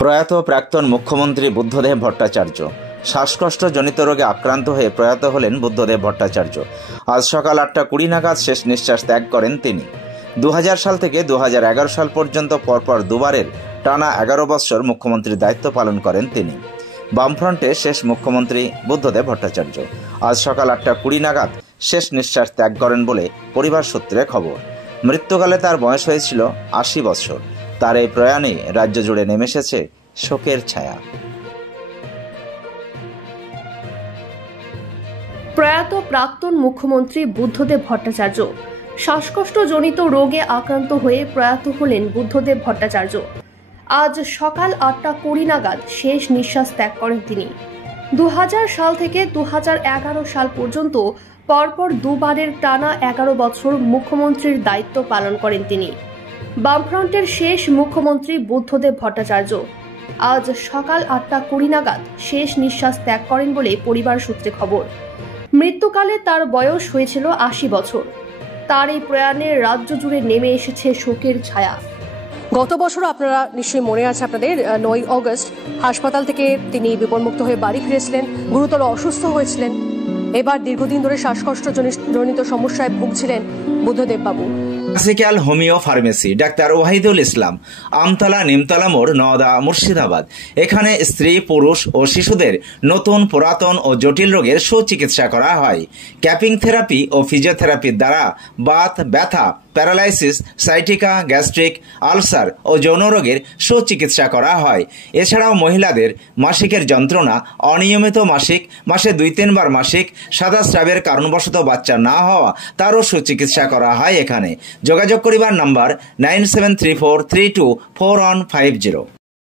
প্রয়াত প্রাক্তন মুখ্যমন্ত্রী বুদ্ধদেব ভট্টাচার্য শ্বাসকষ্টজনিত রোগে আক্রান্ত হয়ে প্রয়াত হলেন বুদ্ধদেব ভট্টাচার্য। আজ সকাল 8:20 নাগাদ শেষ নিঃশ্বাস ত্যাগ করেন তিনি। 2000 সাল থেকে 2011 সাল পর্যন্ত পরপর দুবারের টানা 11 বৎসর মুখ্যমন্ত্রীর দায়িত্ব পালন করেন তিনি। বামফ্রন্টে শেষ মুখ্যমন্ত্রী বুদ্ধদেব ভট্টাচার্য আজ সকাল 8:20 নাগাদ শেষ নিঃশ্বাস ত্যাগ করেন বলে পরিবার সূত্রে খবর। মৃত্যুকালে তার বয়স হয়েছিল 80 বছর। তার এই প্রয়াণে রাজ্য জুড়ে নেমে এসেছে শোকের ছায়া। প্রয়াত প্রাক্তন মুখ্যমন্ত্রী বুদ্ধদেব ভট্টাচার্য শ্বাসকষ্টজনিত রোগে আক্রান্ত হয়ে প্রয়াত হলেন বুদ্ধদেব ভট্টাচার্য। আজ সকাল 8:20 নাগাদ শেষ নিঃশ্বাস ত্যাগ করেন তিনি। 2000 সাল থেকে 2011 সাল পর্যন্ত পরপর দুবারের টানা 11 বছর মুখ্যমন্ত্রীর দায়িত্ব পালন করেন তিনি। বামফ্রন্টের শেষ মুখ্যমন্ত্রী বুদ্ধদেব ভট্টাচার্য আজ সকাল 8:20 নাগাদ শেষ নিঃশ্বাস ত্যাগ করেন বলে পরিবার সূত্রে খবর। মৃত্যুকালে তার বয়স হয়েছিল 80 বছর। তার এই প্রয়াণে রাজ্য জুড়ে নেমে এসেছে শোকের ছায়া। গত বছর আপনারা নিশ্চয়ই মনে আছে আপনাদের 9 আগস্ট হাসপাতাল থেকে তিনি বিপদমুক্ত হয়ে বাড়ি ফিরেছিলেন, গুরুতর অসুস্থ হয়েছিলেন। এবার দীর্ঘদিন ধরে শ্বাসকষ্টজনিত সমস্যায় ভুগছিলেন বুদ্ধদেব বাবু। Classical homeo pharmacy doctor Wahidul Islam, Amtala Nimtala মোড়, নওদা, মুর্শিদাবাদ। এখানে স্ত্রী, পুরুষ ও শিশুদের নতুন, পুরাতন ও জটিল রোগের সুচিকিৎসা করা হয়। ক্যাপিং থেরাপি ও ফিজিওথেরাপির দ্বারা বাত, ব্যথা, প্যারালাইসিস, সাইটিকা, গ্যাস্ট্রিক, আলসার ও যৌন রোগের সুচিকিৎসা করা হয়। এছাড়াও মহিলাদের মাসিকের যন্ত্রণা, অনিয়মিত মাসিক, মাসে 2-3 বার মাসিক, সাদা স্রাবের কারণবশত বাচ্চা না হওয়া, তারও সুচিকিৎসা করা হয় এখানে। যোগাযোগ করিবার নাম্বার 9734324150।